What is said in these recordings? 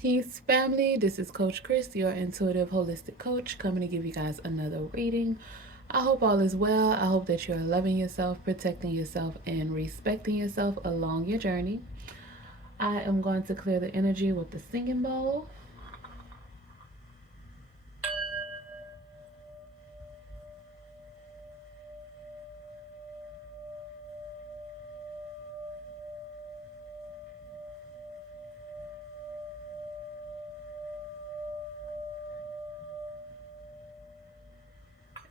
Peace, family. This is Coach Chris, your intuitive holistic coach, coming to give you guys another reading. I hope all is well. I hope that you're loving yourself, protecting yourself, and respecting yourself along your journey. I am going to clear the energy with the singing bowl.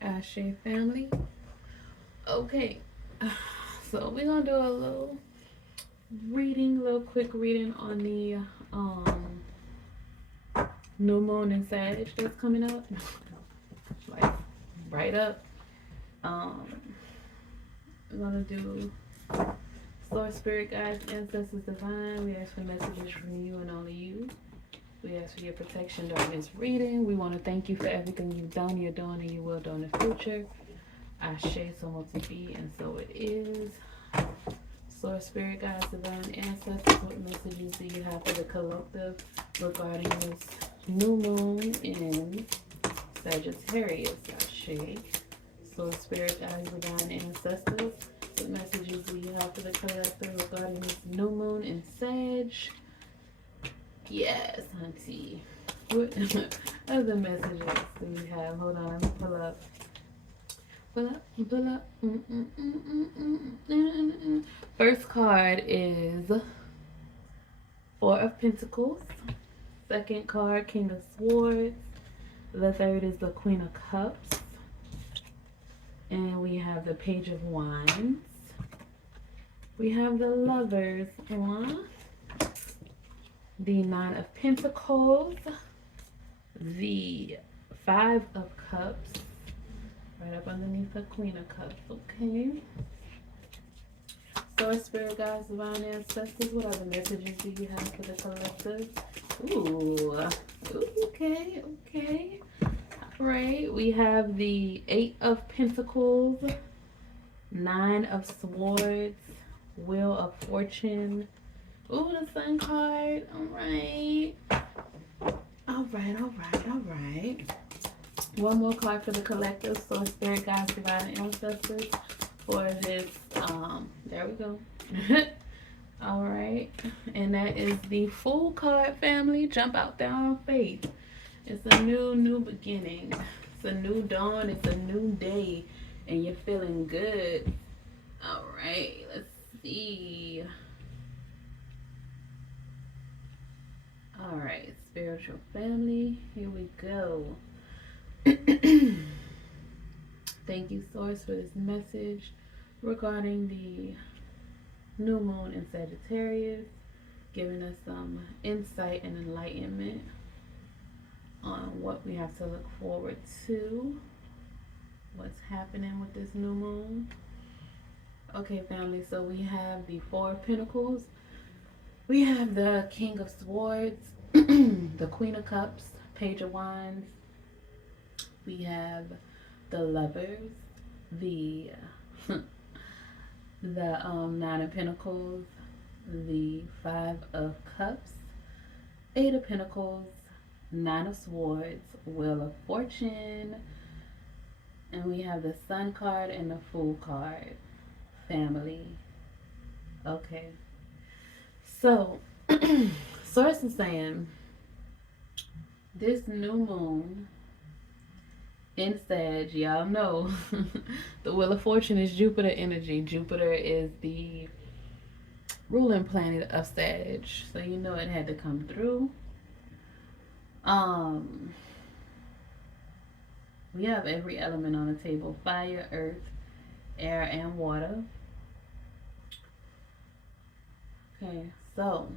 Ashe family. Okay, so we're gonna do a little reading, little quick reading on the um new moon in Sag that's coming up. Like right up. Um, we're gonna do Source, Spirit, Guides, Ancestors, Divine. We ask for messages from you and only you. We ask for your protection during this reading. We want to thank you for everything you've done, you're doing, and you will do in the future. Ashe, so multi be, and so it is. Source, Spirit, Guides, Divine, Ancestors, what messages do you have for the collective regarding this new moon in Sagittarius? Ashe. Source, Spirit, Guides, Divine, Ancestors, what messages do you have for the collective regarding this new moon in Sag? Yes, auntie. What other messages do we have? Hold on, let me pull up. Pull up. First card is Four of Pentacles. Second card, King of Swords. The third is the Queen of Cups. And we have the Page of Wands. We have the Lovers. The Nine of Pentacles. The Five of Cups. Right up underneath the Queen of Cups. Okay. Source, Spirit, Guides, Divine, Ancestors. What other messages do you have for the collective? Ooh. Okay. All right. We have the Eight of Pentacles. Nine of Swords. Wheel of Fortune. Ooh, the Sun card. All right. One more card for the collective. Source, Spirit, Guides, Divine, Ancestors. For this, there we go. All right. And that is the Fool card, family. Jump out there on faith. It's a new beginning. It's a new dawn. It's a new day. And you're feeling good. All right. Let's see. All right. Spiritual family. Here we go. Thank you, Source, for this message regarding the new moon in Sagittarius, giving us some insight and enlightenment on what we have to look forward to, what's happening with this new moon. Okay, family, so we have the Four of Pentacles, we have the King of Swords, the Queen of Cups, Page of Wands, we have the Lovers, the Nine of Pentacles, the Five of Cups, Eight of Pentacles, Nine of Swords, Wheel of Fortune, and we have the Sun card and the Fool card, family. Okay, so Source is saying this new moon in Sag, y'all know the Wheel of Fortune is Jupiter energy. Jupiter is the ruling planet of Sag, so you know it had to come through. We have every element on the table: fire, earth, air, and water. Okay, so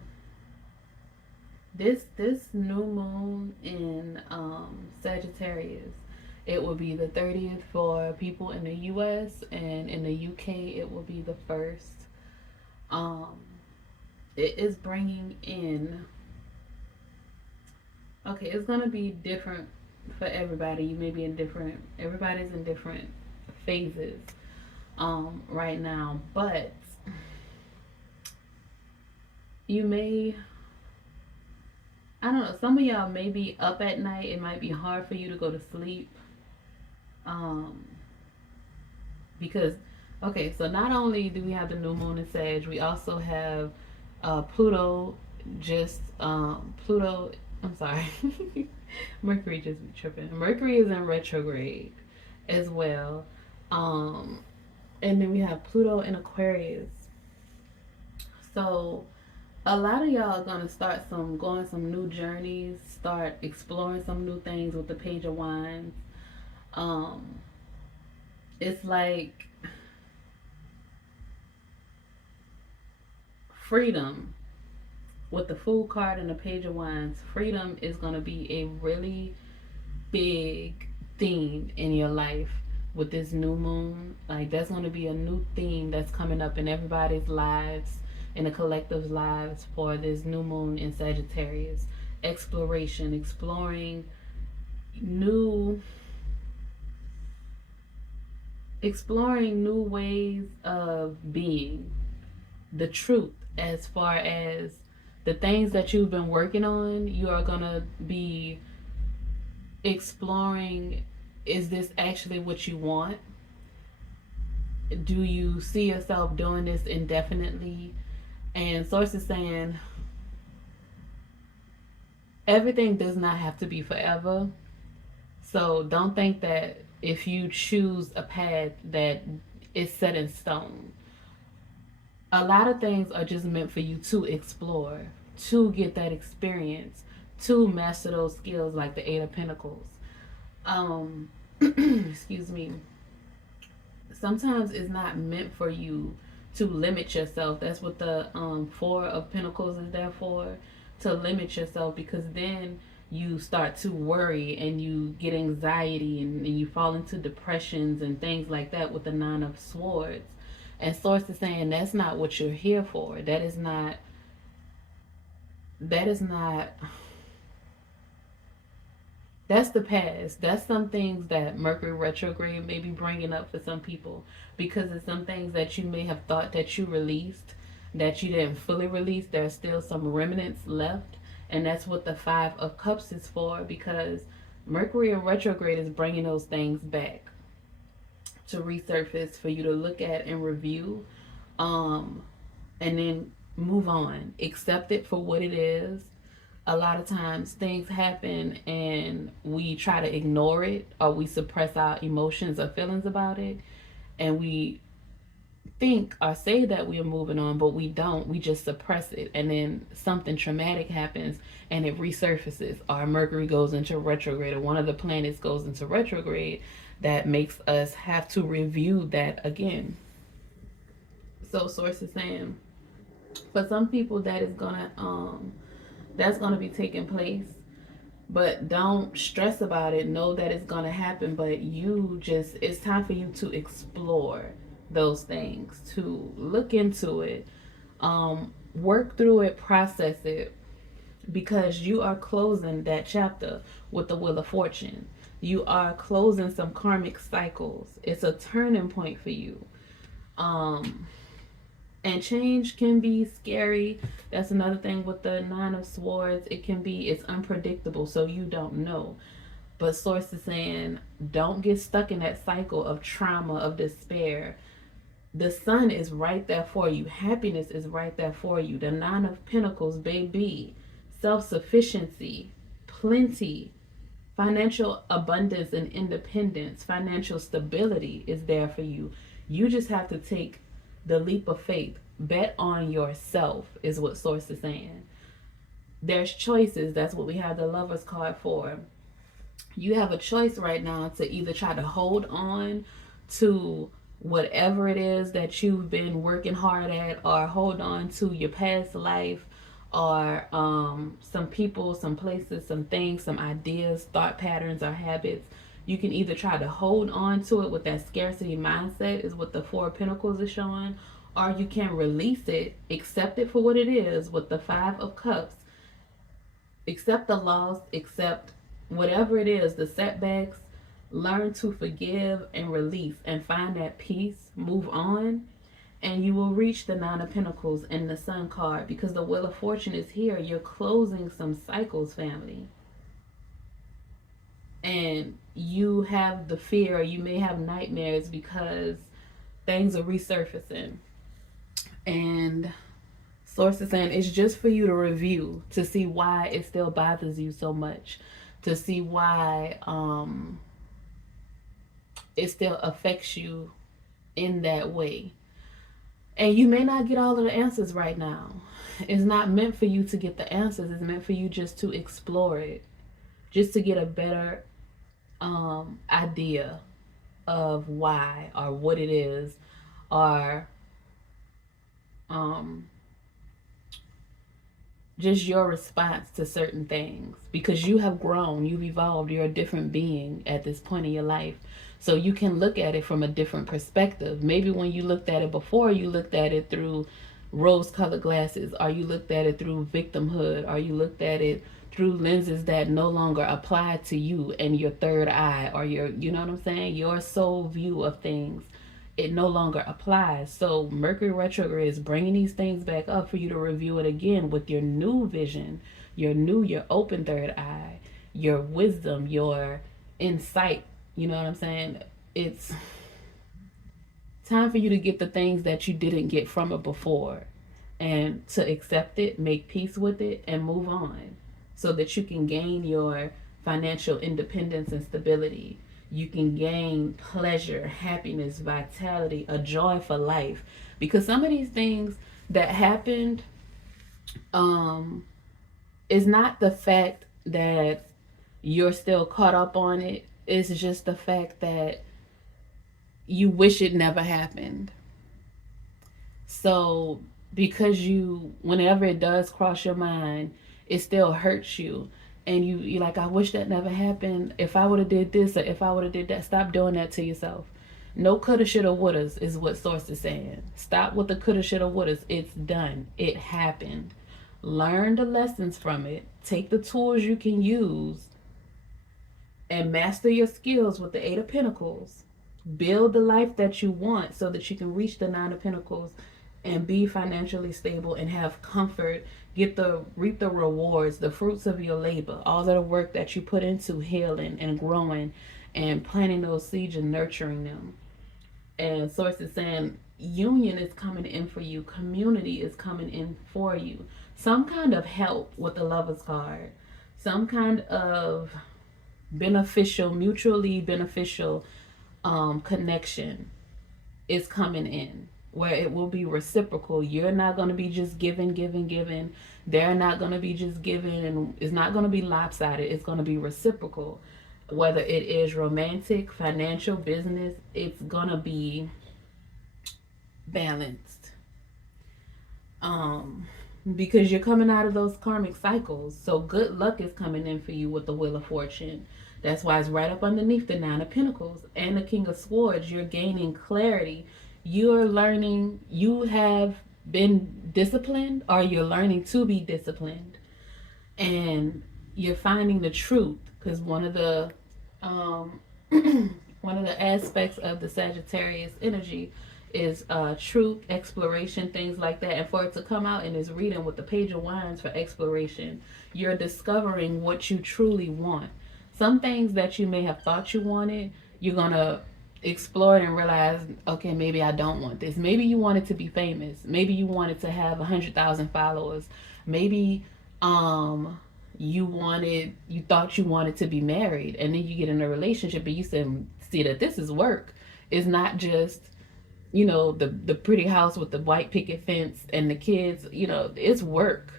this new moon in Sagittarius, it will be the 30th for people in the US, and in the UK it will be the 1st. It is bringing in, okay, it's gonna be different for everybody. You may be in different, everybody's in different phases right now, but you may I don't know, some of y'all may be up at night. It might be hard for you to go to sleep. Um, because, okay, so not only do we have the new moon in Sag, we also have Pluto Pluto, I'm sorry. Mercury just be tripping. Mercury is in retrograde as well. Um, and then we have Pluto in Aquarius. So a lot of y'all are gonna start going some new journeys, start exploring some new things with the Page of Wands. Um, it's like freedom with the Fool card and the Page of Wands. Freedom is gonna be a really big theme in your life with this new moon. Like, that's going to be a new theme that's coming up in everybody's lives, in the collective's lives, for this new moon in Sagittarius. Exploration, exploring new ways of being, the truth, as far as the things that you've been working on. You are going to be exploring, is this actually what you want? Do you see yourself doing this indefinitely? And Source is saying everything does not have to be forever. So don't think that if you choose a path that is set in stone. A lot of things are just meant for you to explore, to get that experience, to master those skills, like the Eight of Pentacles. Excuse me. Sometimes it's not meant for you to limit yourself. That's what the Four of Pentacles is there for, to limit yourself, because then you start to worry and you get anxiety, and you fall into depressions and things like that with the Nine of Swords. And Source is saying that's not what you're here for. That is not that's the past. That's some things that Mercury retrograde may be bringing up for some people, because it's some things that you may have thought that you released, that you didn't fully release. There's still some remnants left, and that's what the Five of Cups is for, because Mercury in retrograde is bringing those things back to resurface for you to look at and review, and then move on. Accept it for what it is. A lot of times things happen and we try to ignore it, or we suppress our emotions or feelings about it, and we think or say that we are moving on, but we don't. We just suppress it, and then something traumatic happens and it resurfaces, or Mercury goes into retrograde, or one of the planets goes into retrograde, that makes us have to review that again. So Source is saying for some people that is that's gonna be taking place, but don't stress about it. Know that it's gonna happen, but it's time for you to explore those things, to look into it, work through it, process it, because you are closing that chapter with the Wheel of Fortune. You are closing some karmic cycles. It's a turning point for you. And change can be scary. That's another thing with the Nine of Swords. It's unpredictable, so you don't know. But Source is saying, don't get stuck in that cycle of trauma, of despair. The Sun is right there for you. Happiness is right there for you. The Nine of Pentacles, baby. Self-sufficiency, plenty, financial abundance and independence, financial stability is there for you. You just have to take the leap of faith. Bet on yourself is what Source is saying. There's choices. That's what we have the Lovers card for. You have a choice right now to either try to hold on to whatever it is that you've been working hard at, or hold on to your past life, or some people, some places, some things, some ideas, thought patterns, or habits. You can either try to hold on to it with that scarcity mindset, is what the Four of Pentacles is showing, or you can release it, accept it for what it is with the Five of Cups. Accept the loss, accept whatever it is, the setbacks, learn to forgive and release and find that peace, move on, and you will reach the Nine of Pentacles and the Sun card, because the Wheel of Fortune is here. You're closing some cycles, family. And you have the fear, or you may have nightmares because things are resurfacing. And Source is saying it's just for you to review, to see why it still bothers you so much, to see why it still affects you in that way. And you may not get all of the answers right now. It's not meant for you to get the answers. It's meant for you just to explore it, just to get a better idea of why, or what it is, or just your response to certain things, because you have grown, you've evolved, you're a different being at this point in your life. So you can look at it from a different perspective. Maybe when you looked at it before, you looked at it through rose-colored glasses, or you looked at it through victimhood, or you looked at it through lenses that no longer apply to you and your third eye, or your, you know what I'm saying, your soul view of things. It no longer applies. So Mercury retrograde is bringing these things back up for you to review it again with your new vision, your open third eye, your wisdom, your insight. You know what I'm saying? It's time for you to get the things that you didn't get from it before, and to accept it, make peace with it, and move on, so that you can gain your financial independence and stability. You can gain pleasure, happiness, vitality, a joy for life. Because some of these things that happened is not the fact that you're still caught up on it. It's just the fact that you wish it never happened. So because whenever it does cross your mind, it still hurts you. And you're like, I wish that never happened. If I would have did this, or if I would have did that. Stop doing that to yourself. No coulda, shoulda, wouldas is what Source is saying. Stop with the coulda, shoulda, wouldas. It's done. It happened. Learn the lessons from it. Take the tools you can use and master your skills with the Eight of Pentacles. Build the life that you want so that you can reach the Nine of Pentacles and be financially stable and have comfort. Reap the rewards, the fruits of your labor, all of the work that you put into healing and growing and planting those seeds and nurturing them. And Source is saying union is coming in for you. Community is coming in for you. Some kind of help with the Lovers card. Some kind of mutually beneficial connection is coming in, where it will be reciprocal. You're not going to be just giving. They're not going to be just giving, and it's not going to be lopsided. It's going to be reciprocal. Whether it is romantic, financial, business, it's going to be balanced. Because you're coming out of those karmic cycles. So good luck is coming in for you with the Wheel of Fortune. That's why it's right up underneath the Nine of Pentacles and the King of Swords. You're gaining clarity. You're learning, you have been disciplined, or you're learning to be disciplined, and you're finding the truth. Because one of the aspects of the Sagittarius energy is truth, exploration, things like that. And for it to come out in this reading with the Page of Wands for exploration, you're discovering what you truly want. Some things that you may have thought you wanted, you're gonna explore it and realize, okay, maybe I don't want this. Maybe you wanted to be famous. Maybe you wanted to have 100,000 followers. Maybe you thought you wanted to be married, and then you get in a relationship and you see that this is work. It's not just, the pretty house with the white picket fence and the kids. It's work.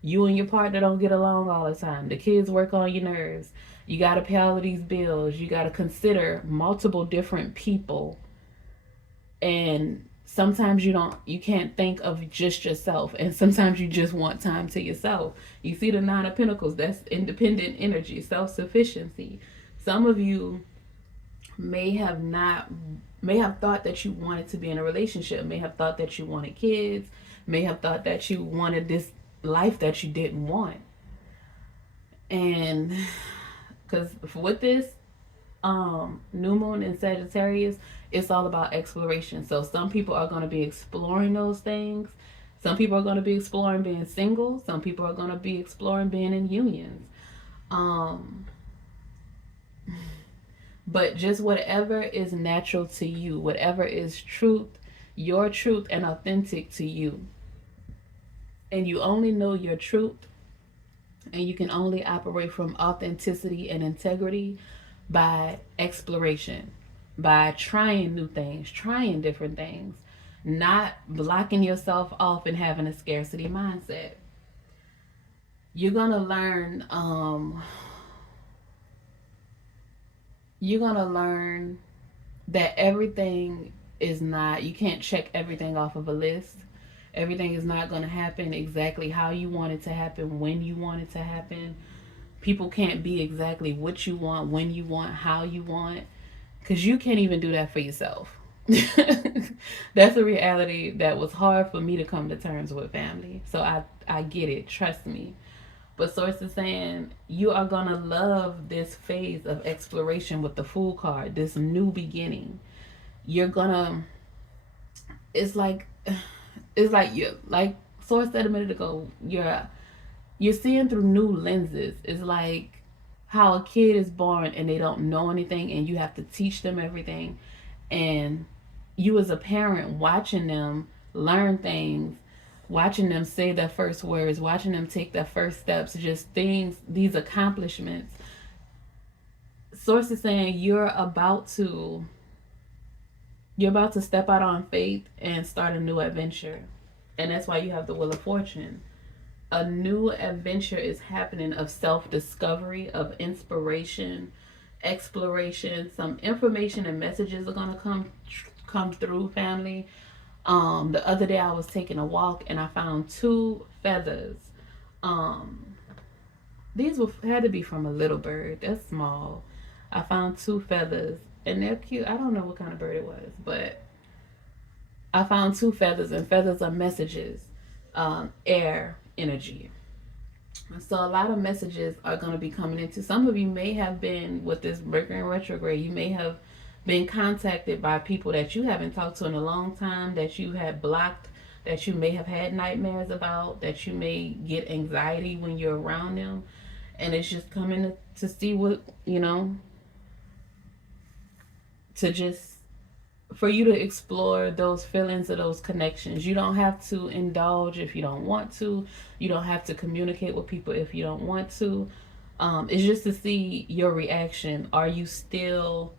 You and your partner don't get along all the time. The kids work on your nerves. You got to pay all of these bills. You got to consider multiple different people. And sometimes you can't think of just yourself. And sometimes you just want time to yourself. You see the Nine of Pentacles, that's independent energy, self-sufficiency. Some of you may have thought that you wanted to be in a relationship, may have thought that you wanted kids, may have thought that you wanted this life that you didn't want. And because with this, new moon in Sagittarius, it's all about exploration. So some people are going to be exploring those things. Some people are going to be exploring being single. Some people are going to be exploring being in unions. Um, but just whatever is natural to you, whatever is truth, your truth, and authentic to you. And you only know your truth, and you can only operate from authenticity and integrity by exploration, by trying new things, trying different things, not blocking yourself off and having a scarcity mindset. You're gonna learn. You're gonna learn that everything is not. You can't check everything off of a list. Everything is not going to happen exactly how you want it to happen, when you want it to happen. People can't be exactly what you want, when you want, how you want, because you can't even do that for yourself. That's a reality that was hard for me to come to terms with, family. So I get it, trust me. But Source is saying you are going to love this phase of exploration with the Fool card, this new beginning. You're going to, it's like you, like Source said a minute ago, you're seeing through new lenses. It's like how a kid is born and they don't know anything and you have to teach them everything, and you as a parent watching them learn things, watching them say their first words, watching them take their first steps, just things, these accomplishments. Source is saying you're about to step out on faith and start a new adventure. And that's why you have the Wheel of Fortune. A new adventure is happening of self-discovery, of inspiration, exploration. Some information and messages are going to come through, family. The other day I was taking a walk and I found 2 feathers. These had to be from a little bird. That's small. I found 2 feathers and they're cute. I don't know what kind of bird it was, but I found 2 feathers, and feathers are messages, air energy. So a lot of messages are going to be coming into. Some of you may have been with this Mercury in retrograde. You may have been contacted by people that you haven't talked to in a long time, that you had blocked, that you may have had nightmares about, that you may get anxiety when you're around them. And it's just coming to see what, to just for you to explore those feelings or those connections. You don't have to indulge if you don't want to. You don't have to communicate with people if you don't want to. It's just to see your reaction. Are you still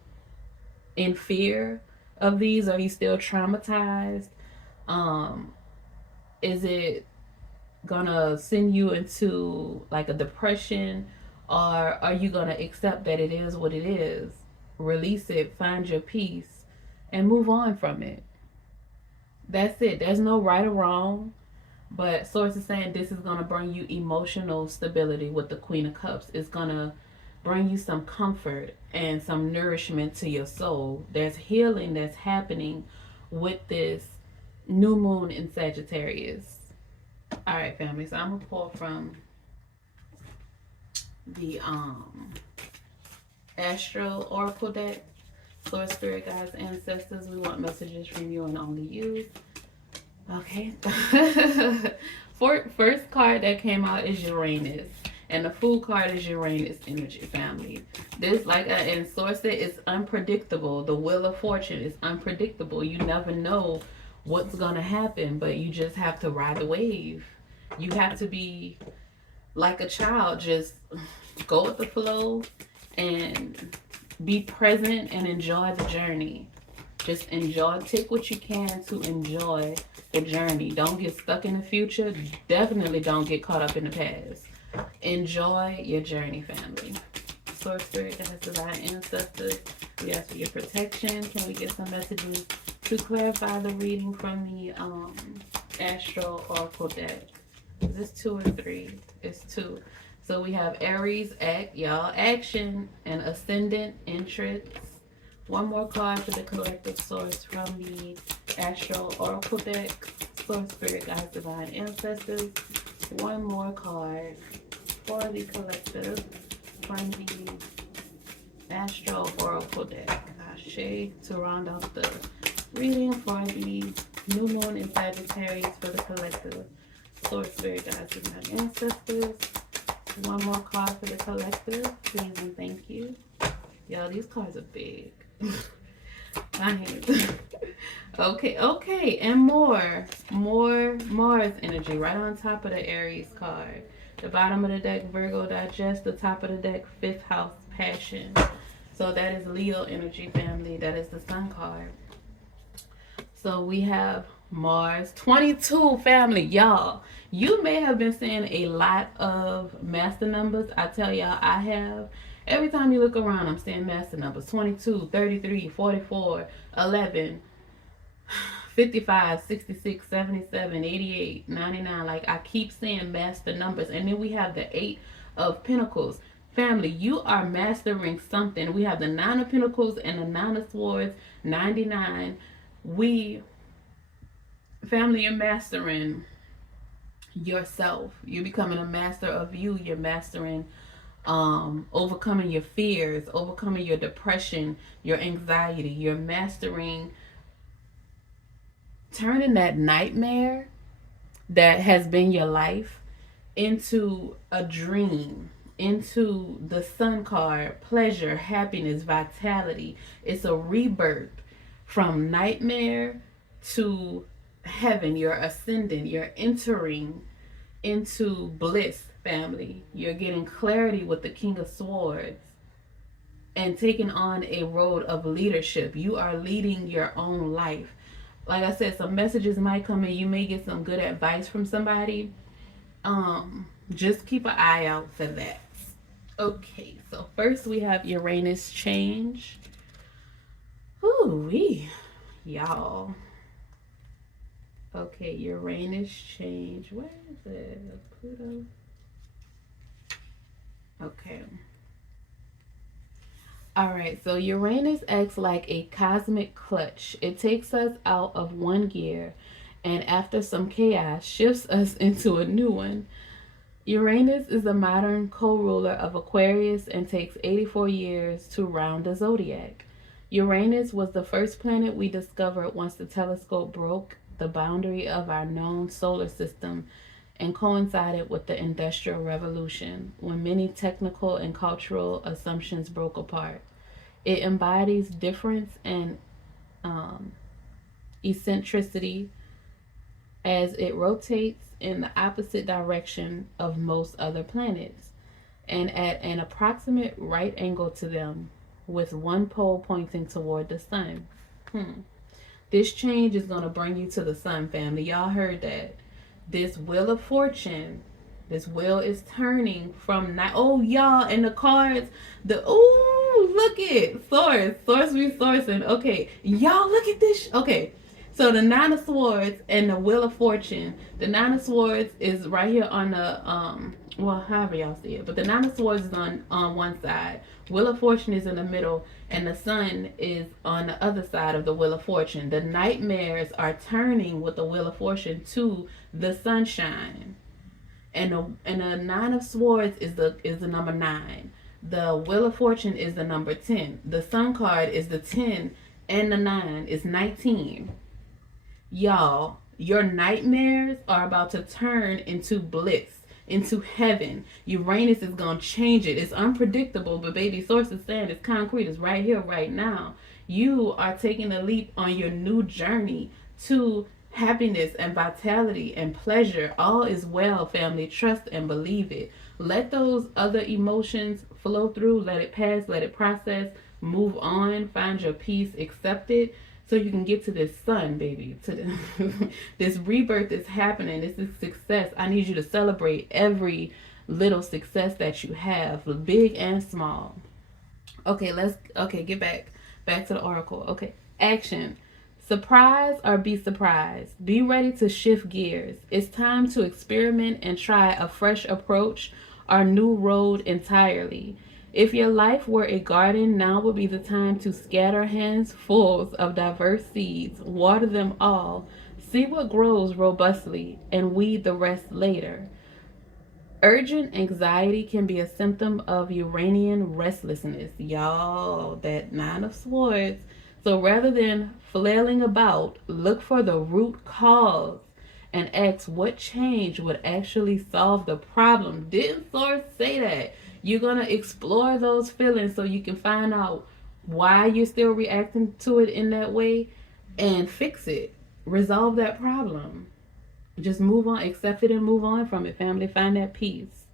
in fear of these? Are you still traumatized? Is it gonna send you into like a depression, or are you gonna accept that it is what it is, release it, find your peace, and move on from it? That's it. There's no right or wrong, but Source is saying this is gonna bring you emotional stability with the Queen of Cups. It's gonna bring you some comfort and some nourishment to your soul. There's healing that's happening with this new moon in Sagittarius. All right, family. So I'm gonna pull from the Astral Oracle deck. Source, Spirit, Guides, Ancestors, we want messages from you and only you. Okay. First card that came out is Uranus. And the Fool card is Uranus energy, family. This, like in Source said, is unpredictable. The Wheel of Fortune is unpredictable. You never know what's going to happen, but you just have to ride the wave. You have to be like a child. Just go with the flow and be present and enjoy the journey. Just enjoy, take what you can to enjoy the journey. Don't get stuck in the future. Definitely don't get caught up in the past. Enjoy your journey, family. Source, Spirit, Guides, Divine Ancestors, we ask for your protection. Can we get some messages to clarify the reading from the Astral Oracle deck? Is this 2 or 3? It's 2. So we have Aries, action, and Ascendant, interest. One more card for the collective source from the Astral Oracle deck. Source, Spirit, Guides, Divine Ancestors. One more card for the collective from the Astro Oracle deck. Ashe, to round out the reading for the new moon in Sagittarius for the collective. Source, spirit guides, and my ancestors. One more card for the collective, please and thank you. Yo, these cards are big. My hands. Okay, and more Mars energy right on top of the Aries card. The bottom of the deck, Virgo digest. The top of the deck, 5th house, passion. So that is Leo energy, family. That is the sun card. So we have Mars 22, family. Y'all, you may have been seeing a lot of master numbers. I tell y'all, I have. Every time you look around, I'm seeing master numbers. 22, 33, 44, 11, 55, 66, 77, 88, 99. Like, I keep seeing master numbers. And then we have the 8 of Pentacles. Family, you are mastering something. We have the 9 of Pentacles and the 9 of Swords, 99. Family, you're mastering yourself. You're becoming a master of you. You're mastering overcoming your fears, overcoming your depression, your anxiety. You're mastering turning that nightmare that has been your life into a dream, into the sun card, pleasure, happiness, vitality. It's a rebirth from nightmare to heaven. You're ascending, you're entering into bliss, family. You're getting clarity with the King of Swords and taking on a road of leadership. You are leading your own life. Like I said, some messages might come in. You may get some good advice from somebody. Just keep an eye out for that. Okay, so first we have Uranus change. Ooh-wee, y'all. Okay, Uranus change. Where is it? Pluto. Okay. Alright, so Uranus acts like a cosmic clutch. It takes us out of one gear and after some chaos shifts us into a new one. Uranus is the modern co-ruler of Aquarius and takes 84 years to round the zodiac. Uranus was the first planet we discovered once the telescope broke the boundary of our known solar system and coincided with the Industrial Revolution, when many technical and cultural assumptions broke apart. It embodies difference and eccentricity as it rotates in the opposite direction of most other planets and at an approximate right angle to them, with one pole pointing toward the sun. This change is going to bring you to the sun, family. Y'all heard that. This Wheel of Fortune, this wheel is turning from night. Oh, y'all, and the cards, look it. Source be sourcing. Okay, y'all, look at this. Okay, so the 9 of Swords and the Wheel of Fortune. The 9 of Swords is right here on the, however y'all see it. But the 9 of Swords is on one side. Wheel of Fortune is in the middle. And the sun is on the other side of the Wheel of Fortune. The nightmares are turning with the Wheel of Fortune to the sunshine. And the 9 of Swords is the number 9. The Wheel of Fortune is the number 10. The sun card is the 10 and the 9 is 19. Y'all, your nightmares are about to turn into bliss, into heaven. Uranus is going to change it. It's unpredictable, but baby, source is saying it's concrete. It's right here, right now. You are taking a leap on your new journey to happiness and vitality and pleasure. All is well, family. Trust and believe it. Let those other emotions flow through. Let it pass. Let it process. Move on. Find your peace. Accept it. So you can get to this sun, baby. This rebirth is happening. This is success. I need you to celebrate every little success that you have, big and small. Okay, get back to the oracle. Okay, action. Surprise or be surprised. Be ready to shift gears. It's time to experiment and try a fresh approach or new road entirely. If your life were a garden, now would be the time to scatter handfuls of diverse seeds, water them all, see what grows robustly, and weed the rest later. Urgent anxiety can be a symptom of Uranian restlessness. Y'all, that Nine of Swords. So rather than flailing about, look for the root cause and ask what change would actually solve the problem. Didn't Source say that? You're going to explore those feelings so you can find out why you're still reacting to it in that way and fix it. Resolve that problem. Just move on, accept it, and move on from it, family. Find that peace.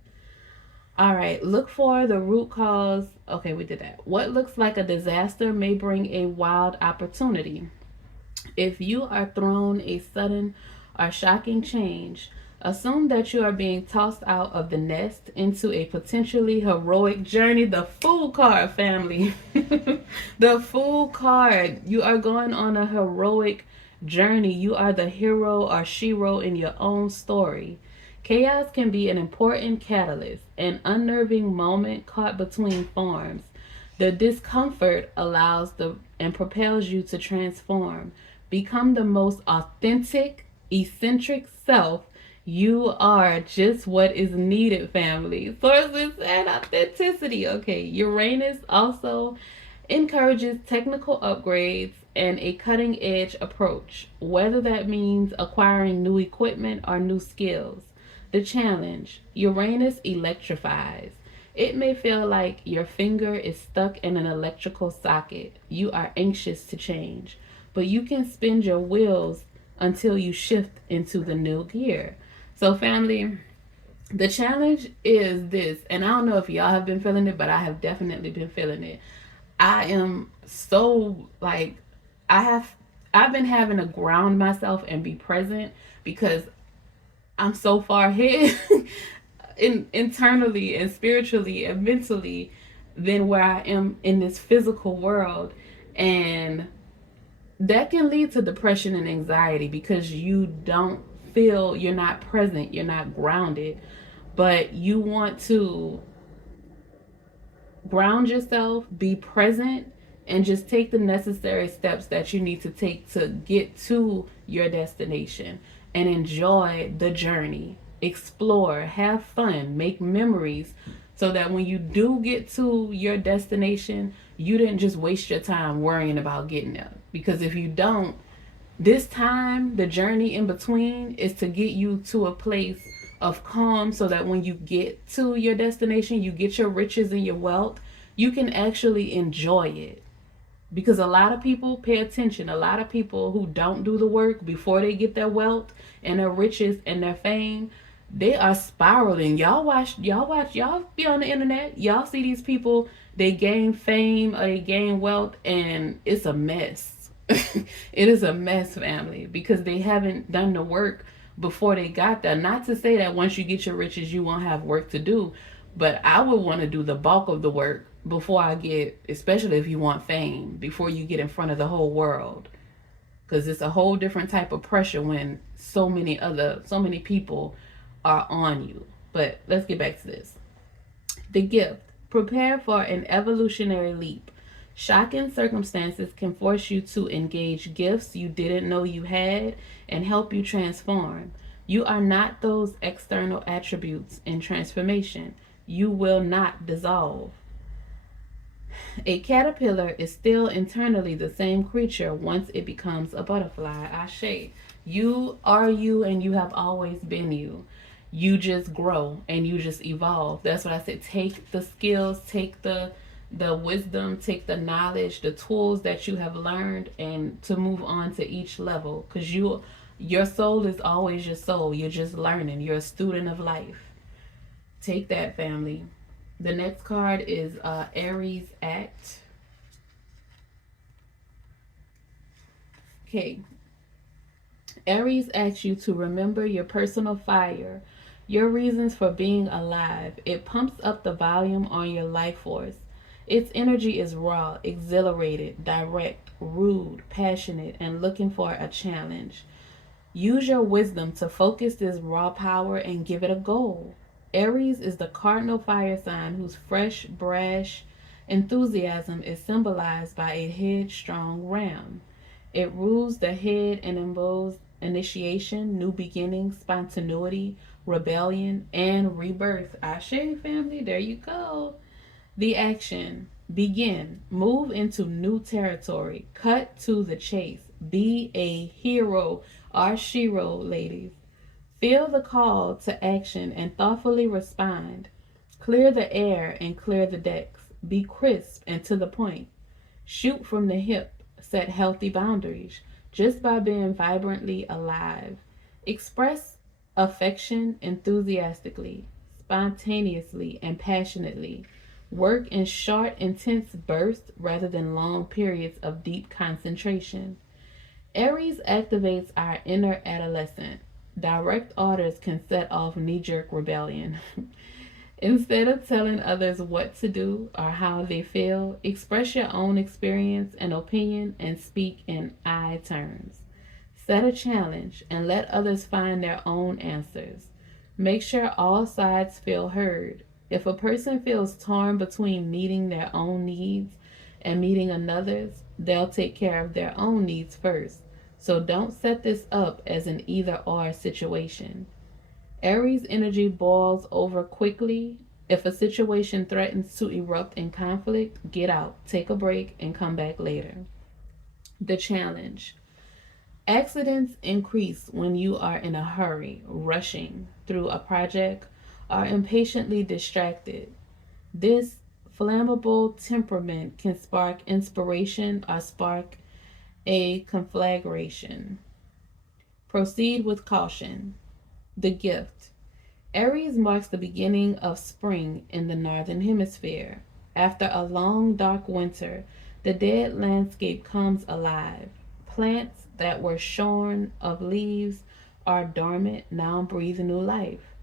All right, look for the root cause. Okay, we did that. What looks like a disaster may bring a wild opportunity. If you are thrown a sudden or shocking change, assume that you are being tossed out of the nest into a potentially heroic journey. The Fool card, family. The Fool card. You are going on a heroic journey. You are the hero or shero in your own story. Chaos can be an important catalyst, an unnerving moment caught between forms. The discomfort allows and propels you to transform. Become the most authentic, eccentric self. You are just what is needed, family. Sources and authenticity. Okay, Uranus also encourages technical upgrades and a cutting edge approach, whether that means acquiring new equipment or new skills. The challenge: Uranus electrifies. It may feel like your finger is stuck in an electrical socket. You are anxious to change, but you can spin your wheels until you shift into the new gear. So, family, the challenge is this, and I don't know if y'all have been feeling it, but I have definitely been feeling it. I am so like, I have I've been having to ground myself and be present because I'm so far ahead internally and spiritually and mentally than where I am in this physical world. And that can lead to depression and anxiety because you don't feel, you're not present, you're not grounded. But you want to ground yourself, be present, and just take the necessary steps that you need to take to get to your destination and enjoy the journey. Explore, have fun, make memories so that when you do get to your destination, you didn't just waste your time worrying about getting there. Because if you don't, this time, the journey in between is to get you to a place of calm so that when you get to your destination, you get your riches and your wealth, you can actually enjoy it. Because a lot of people, pay attention, a lot of people who don't do the work before they get their wealth and their riches and their fame, they are spiraling. Y'all be on the internet, y'all see these people, they gain fame or they gain wealth, and it's a mess. It is a mess, family, because they haven't done the work before they got there. Not to say that once you get your riches, you won't have work to do, but I would want to do the bulk of the work before I get, especially if you want fame, before you get in front of the whole world. Because it's a whole different type of pressure when so many people are on you. But let's get back to this. The gift: prepare for an evolutionary leap. Shocking circumstances can force you to engage gifts you didn't know you had and help you transform. You are not those external attributes in transformation. You will not dissolve. A caterpillar is still internally the same creature once it becomes a butterfly. Ashe. You are you and you have always been you. You just grow and you just evolve. That's what I said. Take the skills, take the wisdom, take the knowledge, the tools that you have learned, and to move on to each level. Because your soul is always your soul. You're just learning. You're a student of life. Take that, family. The next card is Aries Act. Okay. Aries asks you to remember your personal fire, your reasons for being alive. It pumps up the volume on your life force. Its energy is raw, exhilarated, direct, rude, passionate, and looking for a challenge. Use your wisdom to focus this raw power and give it a goal. Aries is the cardinal fire sign whose fresh, brash enthusiasm is symbolized by a headstrong ram. It rules the head and embodies initiation, new beginnings, spontaneity, rebellion, and rebirth. Ashe, family, there you go. The action. Begin. Move into new territory. Cut to the chase. Be a hero or shiro, ladies. Feel the call to action and thoughtfully respond. Clear the air and clear the decks. Be crisp and to the point. Shoot from the hip. Set healthy boundaries just by being vibrantly alive. Express affection enthusiastically, spontaneously, and passionately. Work in short, intense bursts rather than long periods of deep concentration. Aries activates our inner adolescent. Direct orders can set off knee jerk rebellion. Instead of telling others what to do or how they feel, express your own experience and opinion and speak in I terms. Set a challenge and let others find their own answers. Make sure all sides feel heard. If a person feels torn between meeting their own needs and meeting another's, they'll take care of their own needs first. So don't set this up as an either or situation. Aries energy boils over quickly. If a situation threatens to erupt in conflict, get out, take a break, and come back later. The challenge. Accidents increase when you are in a hurry, rushing through a project, or impatiently distracted. This flammable temperament can spark inspiration or spark a conflagration. Proceed with caution. The gift. Aries marks the beginning of spring in the northern hemisphere. After a long dark winter, the dead landscape comes alive. Plants that were shorn of leaves are dormant, now breathe new life.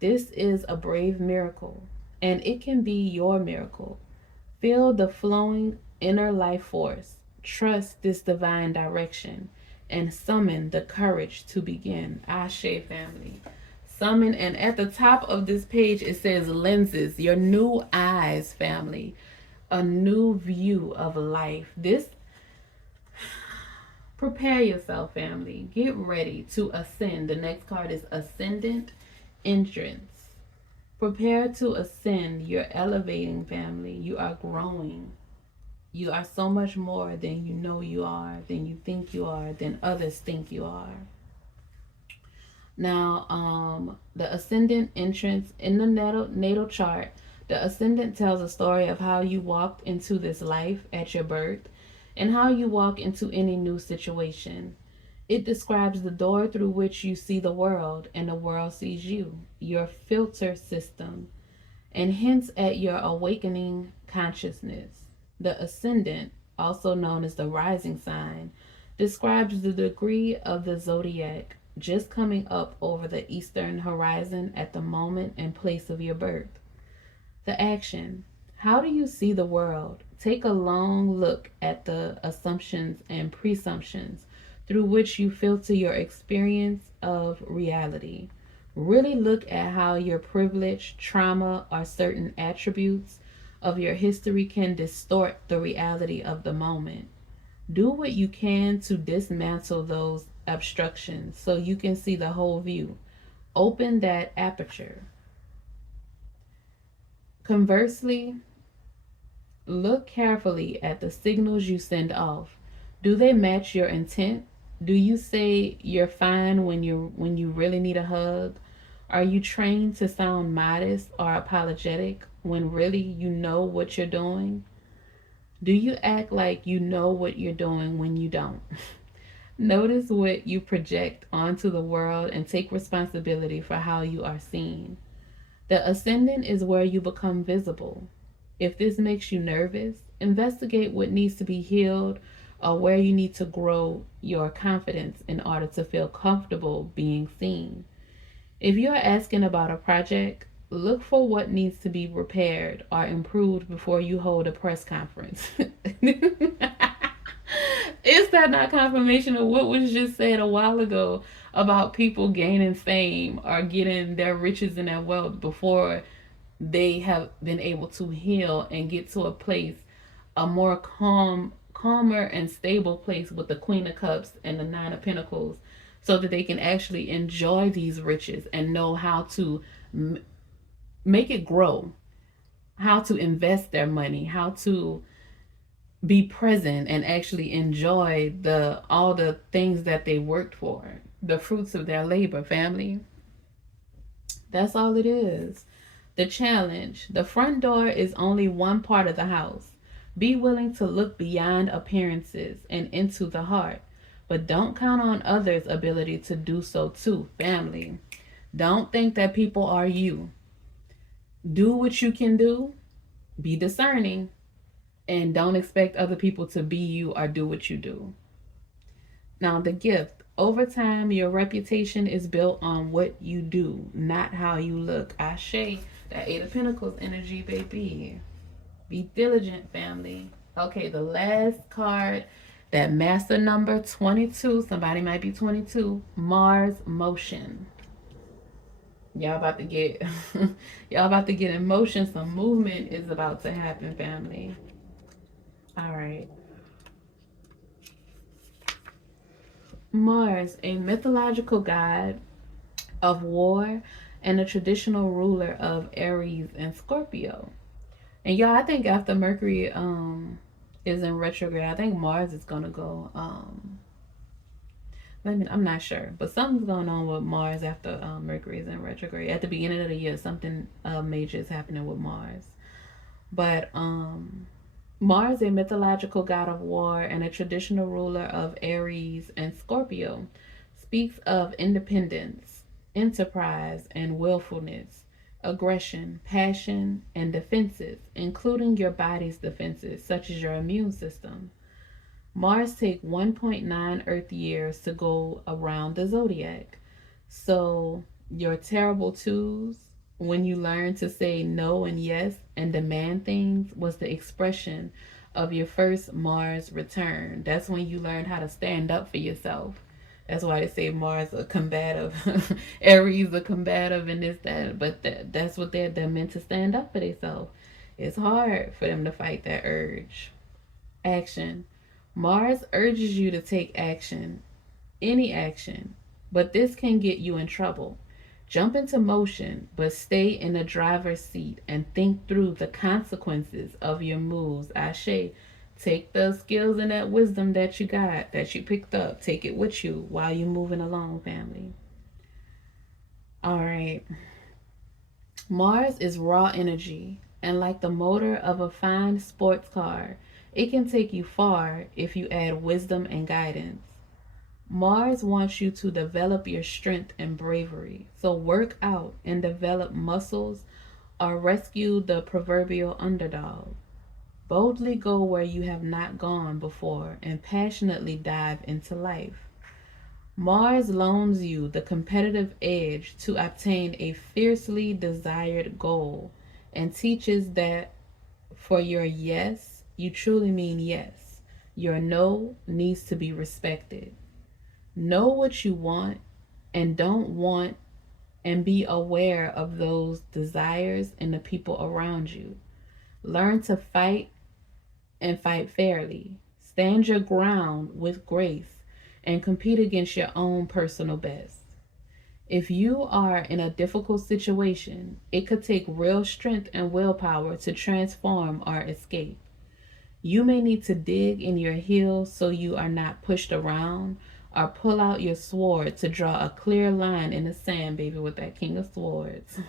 This is a brave miracle, and it can be your miracle. Feel the flowing inner life force. Trust this divine direction and summon the courage to begin. Ashe, family. Summon, and at the top of this page it says lenses, your new eyes, family. A new view of life. This, prepare yourself, family. Get ready to ascend. The next card is Ascendant Entrance. Prepare to ascend. You're elevating, family. You are growing. You are so much more than you know you are, than you think you are, than others think you are. Now, the ascendant entrance in the natal chart, the ascendant tells a story of how you walked into this life at your birth and how you walk into any new situation. It describes the door through which you see the world and the world sees you, your filter system, and hints at your awakening consciousness. The ascendant, also known as the rising sign, describes the degree of the zodiac just coming up over the eastern horizon at the moment and place of your birth. The action. How do you see the world? Take a long look at the assumptions and presumptions through which you filter your experience of reality. Really look at how your privilege, trauma, or certain attributes of your history can distort the reality of the moment. Do what you can to dismantle those obstructions so you can see the whole view. Open that aperture. Conversely, look carefully at the signals you send off. Do they match your intent? Do you say you're fine when you really need a hug? Are you trained to sound modest or apologetic when really you know what you're doing? Do you act like you know what you're doing when you don't? Notice what you project onto the world and take responsibility for how you are seen. The ascendant is where you become visible. If this makes you nervous, investigate what needs to be healed or where you need to grow your confidence in order to feel comfortable being seen. If you're asking about a project, look for what needs to be repaired or improved before you hold a press conference. Is that not confirmation of what was just said a while ago about people gaining fame or getting their riches and their wealth before they have been able to heal and get to a place, a more calmer and stable place with the Queen of Cups and the Nine of Pentacles? so that they can actually enjoy these riches and know how to make it grow, how to invest their money, how to be present and actually enjoy the all the things that they worked for, the fruits of their labor, family. That's all it is. The challenge: the front door is only one part of the house. Be willing to look beyond appearances and into the heart, but don't count on others' ability to do so too, family. Don't think that people are you. Do what you can do, be discerning, and don't expect other people to be you or do what you do. Now, the gift: over time, your reputation is built on what you do, not how you look. Ashe, that Eight of Pentacles energy, baby. Be diligent, family. Okay, the last card, that master number 22. Somebody might be 22. Mars motion. Y'all about to get y'all about to get in motion. Some movement is about to happen, family. All right. Mars, a mythological god of war and a traditional ruler of Aries and Scorpio. And y'all, I think after Mercury is in retrograde, I think Mars is gonna go I'm not sure, but something's going on with Mars after Mercury is in retrograde. At the beginning of the year, something major is happening with Mars. But Mars, a mythological god of war and a traditional ruler of Aries and Scorpio, speaks of independence, enterprise, and willfulness, aggression, passion, and defenses, including your body's defenses, such as your immune system. Mars take 1.9 Earth years to go around the zodiac. So your terrible twos, when you learn to say no and yes and demand things, was the expression of your first Mars return. That's when you learned how to stand up for yourself. That's why they say Mars a combative, Aries a combative, and this that. But that's what they're meant to stand up for themselves. It's hard for them to fight that urge. Action. Mars urges you to take action, any action, but this can get you in trouble. Jump into motion, but stay in the driver's seat and think through the consequences of your moves. Ashe, take the skills and that wisdom that you got, that you picked up, take it with you while you're moving along, family. All right. Mars is raw energy, and like the motor of a fine sports car, it can take you far if you add wisdom and guidance. Mars wants you to develop your strength and bravery. So work out and develop muscles or rescue the proverbial underdog. Boldly go where you have not gone before and passionately dive into life. Mars loans you the competitive edge to obtain a fiercely desired goal and teaches that for your yes, you truly mean yes. Your no needs to be respected. Know what you want and don't want, and be aware of those desires and the people around you. Learn to fight and fight fairly. Stand your ground with grace and compete against your own personal best. If you are in a difficult situation, it could take real strength and willpower to transform or escape. You may need to dig in your heels so you are not pushed around, or pull out your sword to draw a clear line in the sand, baby, with that King of Swords.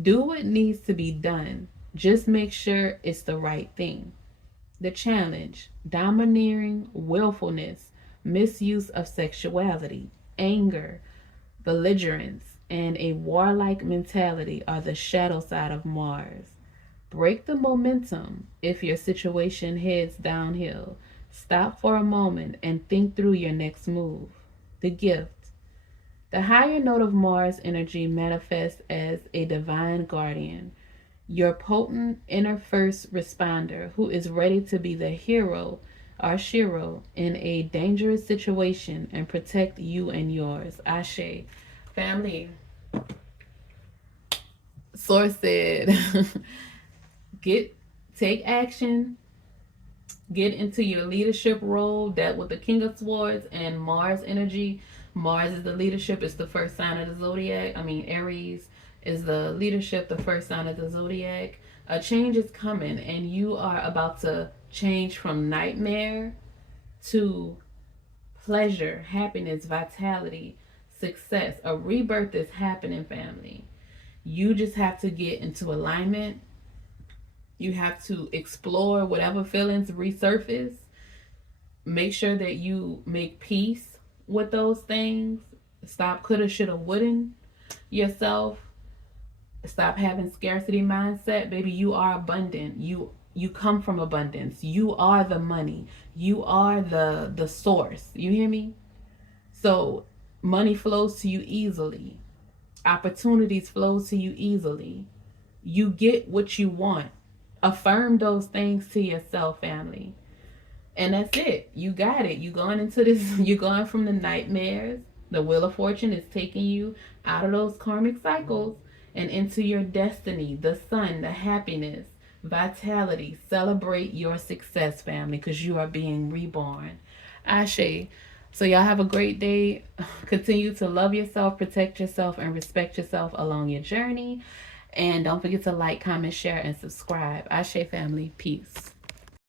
Do what needs to be done. Just make sure it's the right thing. The challenge: domineering, willfulness, misuse of sexuality, anger, belligerence, and a warlike mentality are the shadow side of Mars. Break the momentum if your situation heads downhill. Stop for a moment and think through your next move. The gift: the higher note of Mars energy manifests as a divine guardian, your potent inner first responder who is ready to be the hero or shiro in a dangerous situation and protect you and yours. Ashe. Family. Source said, take action, Get into your leadership role. That with the King of Swords and Mars energy. Mars is the leadership. It's the first sign of the zodiac. I mean, Aries is the leadership, the first sign of the zodiac. A change is coming, and you are about to change from nightmare to pleasure, happiness, vitality, success. A rebirth is happening, family. You just have to get into alignment. You have to explore whatever feelings resurface. Make sure that you make peace with those things. Stop coulda, shoulda, wouldn't yourself. Stop having scarcity mindset. Baby, you are abundant. You come from abundance. You are the money. You are the source. You hear me? So money flows to you easily. Opportunities flow to you easily. You get what you want. Affirm those things to yourself, family. And that's it. You got it. You going into this, you're going from the nightmares. The Wheel of Fortune is taking you out of those karmic cycles and into your destiny, the sun, the happiness, vitality. Celebrate your success, family, because you are being reborn. Ashe. So y'all have a great day. Continue to love yourself, protect yourself, and respect yourself along your journey. And don't forget to like, comment, share, and subscribe. Ashe, family. Peace.